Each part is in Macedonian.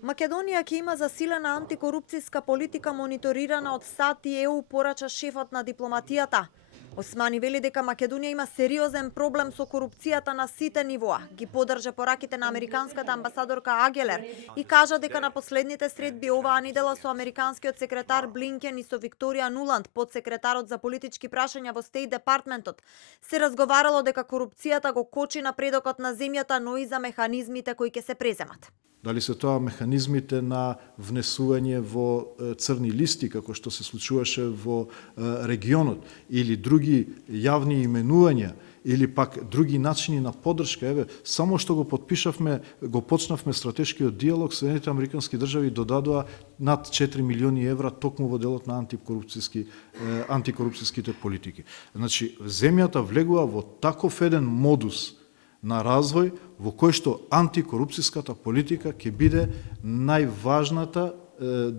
Македонија ќе има засилена антикорупцијска политика мониторирана од САД и ЕУ, порача шефот на дипломатијата. Османи вели дека Македонија има сериозен проблем со корупцијата на сите нивоа. Ги поддржа пораките на американската амбасадорка Агелер и кажа дека на последните средби оваа недела со американскиот секретар Блинкен и со Викторија Нуланд, подсекретарот за политички прашања во Стейт департментот, се разговарало дека корупцијата го кочи напредокот на земјата, но и за механизмите кои ќе се преземат. Дали се тоа механизмите на внесување во црни листи, како што се случуваше во регионот, или други јавни именувања, или пак други начини на поддршка. Еве, само што го подпишавме, го почнавме стратешкиот диалог, Соединетите американски држави додадоа над 4 милиони евра токму во делот на антикорупцијските политики. Значи, земјата влегува во таков еден модус на развој во кој што антикорупцијската политика ќе биде најважната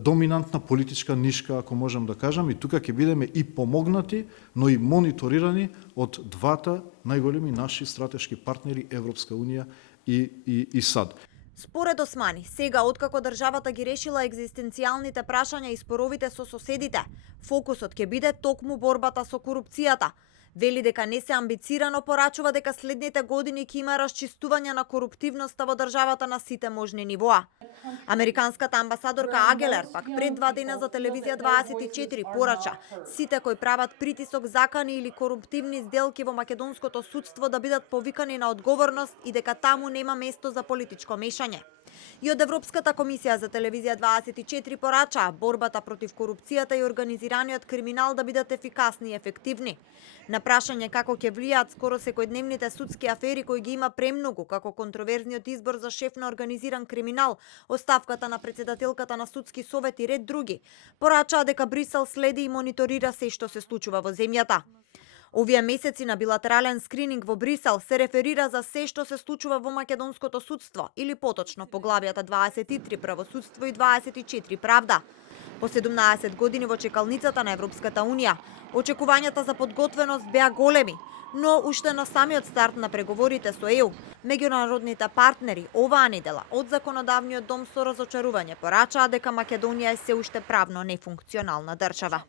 доминантна политичка нишка, ако можам да кажам, и тука ќе бидеме и помогнати, но и мониторирани од двата најголеми наши стратешки партнери, Европска Унија и САД. Според Османи, сега откако државата ги решила екзистенцијалните прашања и споровите со соседите, фокусот ќе биде токму борбата со корупцијата. Вели дека не се амбицирано, порачува дека следните години ќе има расчистување на коруптивноста во државата на сите можни нивоа. Американската амбасадорка Агелер пак пред 2 дена за телевизија 24 порача сите кои прават притисок, закани или коруптивни сделки во македонското судство да бидат повикани на одговорност и дека таму нема место за политичко мешање. И од Европската комисија за телевизија 24 порача борбата против корупцијата и организираниот криминал да бидат ефикасни и ефективни. На прашање како ќе влијаат скоро секојдневните судски афери кои ги има премногу, како контроверзниот избор за шеф на организиран криминал, оставката на претседателката на судски совет и ред други, порачаа дека Брисел следи и мониторира се што се случува во земјата. Овие месеци на билатерален скрининг во Брисел се реферира за се што се случува во македонското судство, или поточно поглавјата 23 правосудство и 24 правда. По 17 години во чекалницата на Европската Унија, очекувањата за подготвеност беа големи, но уште на самиот старт на преговорите со ЕУ, меѓународните партнери оваа недела од законодавниот дом со разочарување порачаа дека Македонија е се уште правно нефункционална држава.